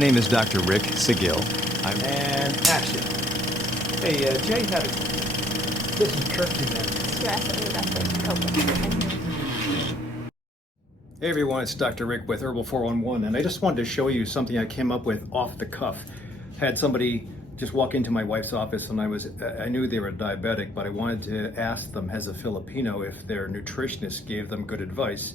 My name is Dr. Rick Seguil. And action. Hey, Jay, this is Kirk man. Hey everyone, it's Dr. Rick with Herbal 411, and I just wanted to show you something I came up with off the cuff. Had somebody just walk into my wife's office, and I knew they were diabetic, but I wanted to ask them as a Filipino if their nutritionist gave them good advice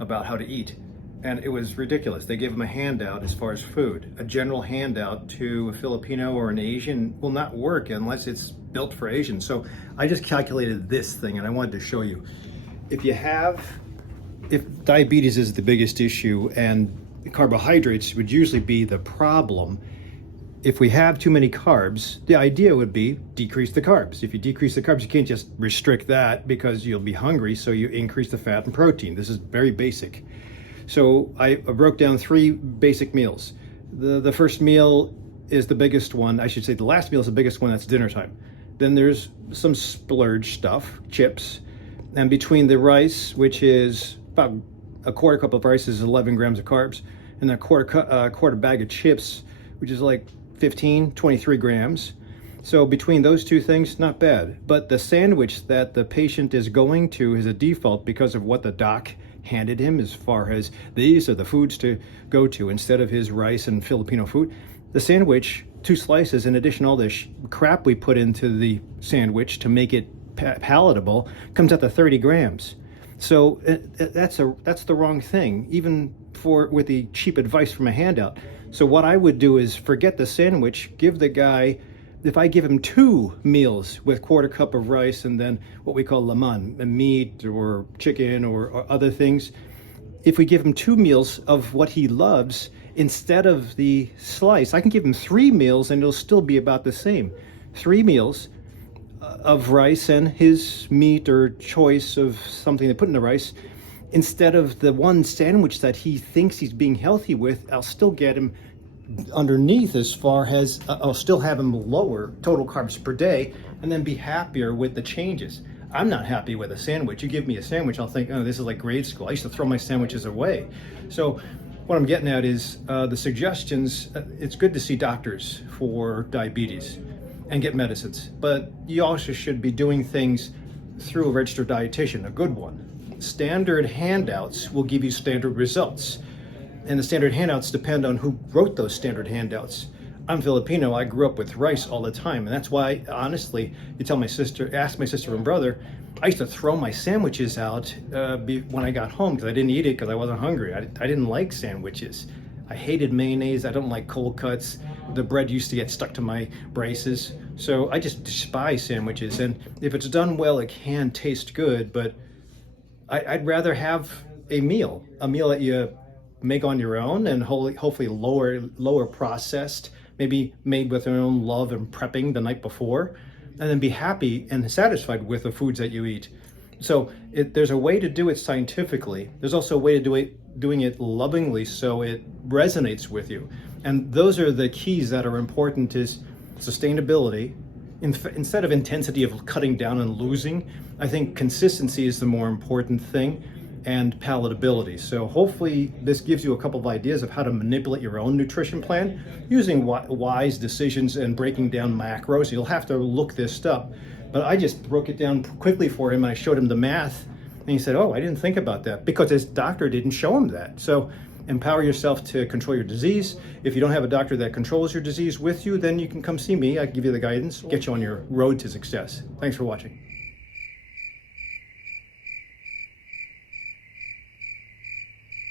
about how to eat. And it was ridiculous. They gave them a handout as far as food. A general handout to a Filipino or an Asian will not work unless it's built for Asians. So I just calculated this thing, and I wanted to show you. If diabetes is the biggest issue and carbohydrates would usually be the problem, if we have too many carbs, the idea would be decrease the carbs. If you decrease the carbs, you can't just restrict that because you'll be hungry, so you increase the fat and protein. This is very basic. So I broke down 3 basic meals. The first meal is the biggest one. I should say the last meal is the biggest one. That's dinner time. Then there's some splurge stuff, chips. And between the rice, which is about a quarter cup of rice is 11 grams of carbs, and a quarter bag of chips, which is like 15, 23 grams. So between those two things, not bad. But the sandwich that the patient is going to is a default because of what the doc handed him as far as these are the foods to go to instead of his rice and Filipino food. The sandwich, 2 slices, in addition to all this crap we put into the sandwich to make it palatable, comes out to 30 grams. So that's the wrong thing, even with the cheap advice from a handout. So what I would do is forget the sandwich, give the guy, if I give him 2 meals with quarter cup of rice and then what we call laman, meat or chicken or other things, if we give him 2 meals of what he loves instead of the slice, I can give him 3 meals and it'll still be about the same. 3 meals of rice and his meat or choice of something to put in the rice, instead of the one sandwich that he thinks he's being healthy with, I'll still get him underneath as far as I'll still have him lower total carbs per day and then be happier with the changes. I'm not happy with a sandwich. You give me a sandwich, I'll think, oh, this is like grade school. I used to throw my sandwiches away. So what I'm getting at is the suggestions. It's good to see doctors for diabetes and get medicines, but you also should be doing things through a registered dietitian, a good one. Standard handouts will give you standard results. And the standard handouts depend on who wrote those standard handouts. I'm Filipino, I grew up with rice all the time. And that's why, honestly, ask my sister and brother, I used to throw my sandwiches out when I got home because I didn't eat it because I wasn't hungry. I didn't like sandwiches. I hated mayonnaise, I don't like cold cuts. The bread used to get stuck to my braces. So I just despise sandwiches. And if it's done well, it can taste good, but I'd rather have a meal that you make on your own and hopefully lower processed, maybe made with your own love and prepping the night before, and then be happy and satisfied with the foods that you eat. So there's a way to do it scientifically. There's also a way to doing it lovingly so it resonates with you. And those are the keys that are important: is sustainability. Instead of intensity of cutting down and losing, I think consistency is the more important thing, and palatability. So hopefully this gives you a couple of ideas of how to manipulate your own nutrition plan using wise decisions and breaking down macros. You'll have to look this up, but I just broke it down quickly for him and I showed him the math, and he said, oh, I didn't think about that, because his doctor didn't show him that. So empower yourself to control your disease. If you don't have a doctor that controls your disease with you, then you can come see me. I can give you the guidance, get you on your road to success. Thanks for watching.